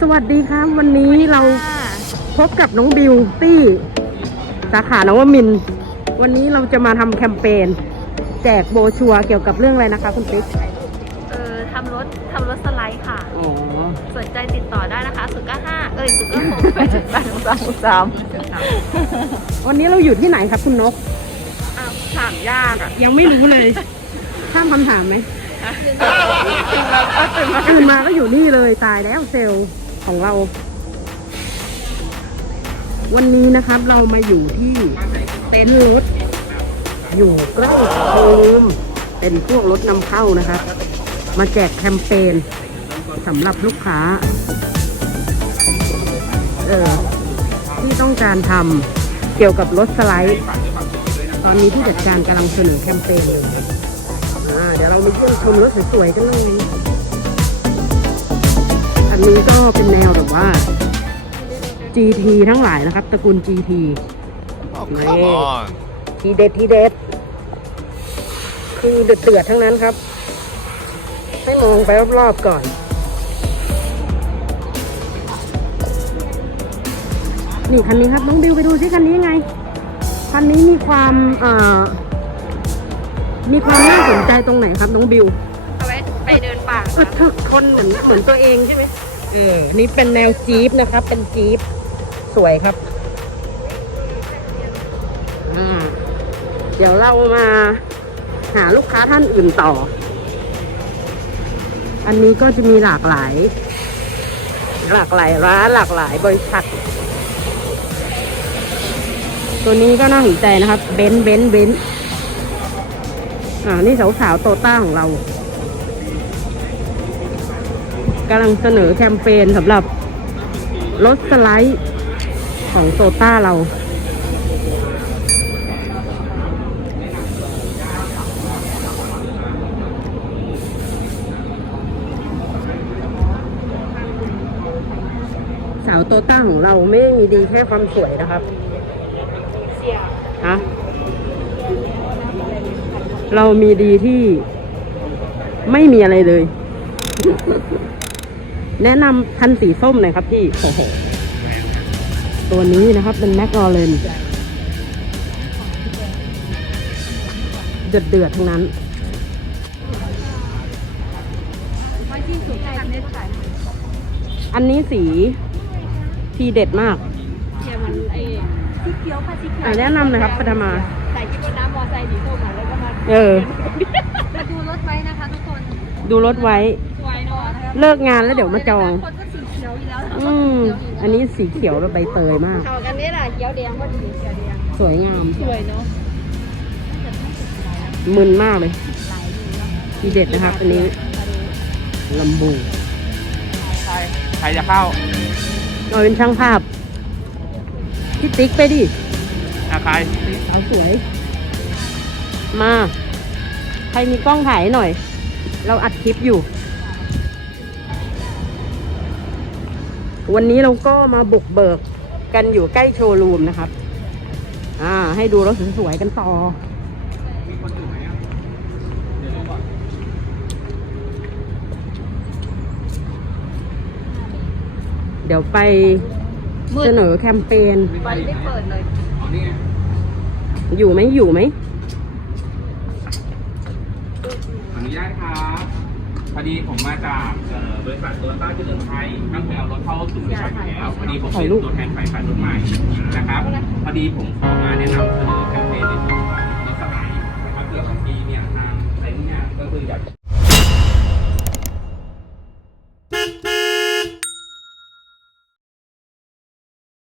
สวัสดีครับ วันนี้เราพบกับน้องบิวตี้สาขานวมินทร์วันนี้เราจะมาทำแคมเปญแจกโบรชัวร์เกี่ยวกับเรื่องอะไรนะคะคุณปิ๊กเออทำรถทำรถสไลด์ค่ะ อ๋อสนใจติดต่อได้นะคะ0 9 5เอ้ย0 9 6 8 8 3 3วันนี้เราอยู่ที่ไหนครับคุณนกอ้าวถามยากอะยังไม่รู้เลยข้ามคำถามไหมตื่นมาก็ตื่นมาตื่นมาก็อยู่นี่เลยตายแล้วเซลล์ ของเรา วันนี้นะครับเรามาอยู่ที่เต็นท์รถ อยู่ใกล้กับโฮมเป็นพวกรถนำเข้านะครับ มาแจกแคมเปญสำหรับลูกค้า เออที่ต้องการทำเกี่ยวกับรถสไลด์ ตอนนี้ผู้จัดการกำลังเสนอแคมเปญอยู่เดี๋ยวเรามาเยี่ยมชมรถสวยๆกันเลย อันนี้ก็เป็นแนวแบบว่า GT ทั้งหลายนะครับตระกูล GT Oh, come on. ทีเด็ดทีเด็ด คือเดือดเดือดๆทั้งนั้นครับ ให้มองไปรอบๆก่อน นี่คันนี้ครับน้องบิวไปดูซิคันนี้ยังไง คันนี้มีความเอ่อมีความน่าสนใจตรงไหนครับน้องบิว เอาไว้ไปเดินป่าก็ทึกคนเหมือนเหมือนตัวเองใช่ไหม เออ นี่เป็นแนวจี๊ปนะครับ เป็นจี๊ปสวยครับอ่าเดี๋ยวเรามา หาลูกค้าท่านอื่นต่อ อันนี้ก็จะมีหลากหลาย หลากหลายร้านหลากหลายบริษัท ตัวนี้ก็น่าสนใจนะครับ เบนเบนเบนอ่า นี่สาวๆโตต้าของเรา กำลังเสนอแคมเปญสำหรับรถสไลด์ของโตต้าเรา สาวโตต้าของเราไม่มีดีแค่ความสวยนะครับฮะเรามีดีที่ไม่มีอะไรเลย แนะนำคันสีส้มหน่อยครับพี่โอ้โหตัวนี้นะครับเป็นแมคลอเรนเดือดเดือดๆทั้งนั้นไว้ที่สุดการเล่นสายอันนี้สีทีเด็ดมากเกียร์มันไอ้สีเขียวค่ะสีเขียวอะแนะนำหนะครับปฐมาใส่ที่บนน้ำมอไซค์สีส้มอะแล้วก็มาเออมาดูรถไว้นะคะทุกคน ดูรถไว้สวย เนาะเลิกงานแล้วเดี๋ยวมาจอง คนก็สีเขียวอยู่แล้วอืม อันนี้สีเขียวแบบใบเตยมาก เข้ากันนี่แหละเขียวแดงพอดีเขียวแดงสวยงาม สวยเนาะมึนมากเลยทีเด็ดนะครับอันนี้ลำบูใครใครจะเข้าเราเป็นช่างภาพพี่ติ๊กไปดิ อะใครเอาสวย มา ใครมีกล้องถ่ายให้หน่อย เราอัดคลิปอยู่ วันนี้เราก็มาบุกเบิกกันอยู่ใกล้โชว์รูมนะครับ อ่า ให้ดูรถสวยๆกันต่อเดี๋ยวไปเสนอแคมเปญไฟไม่เปิดเลย อยู่ไหมอยู่ไหม ขออนุญาตครับ อดีผมมาจากเอ่อบริษัทโตโยต้าเจริญไทยตั้งแต่เอารถเข้าสู่บริษัทอยู่แล้วพอดีผมเป็นตัวแทนฝ่ายขายรถใหม่นะครับพอดีผมขอมาแนะนำเสนอแคมเปญในส่วนของรถสไลด์นะครับเพื่อบางทีเนี่ยทางเซ็นเนี่ยก็คืออยาก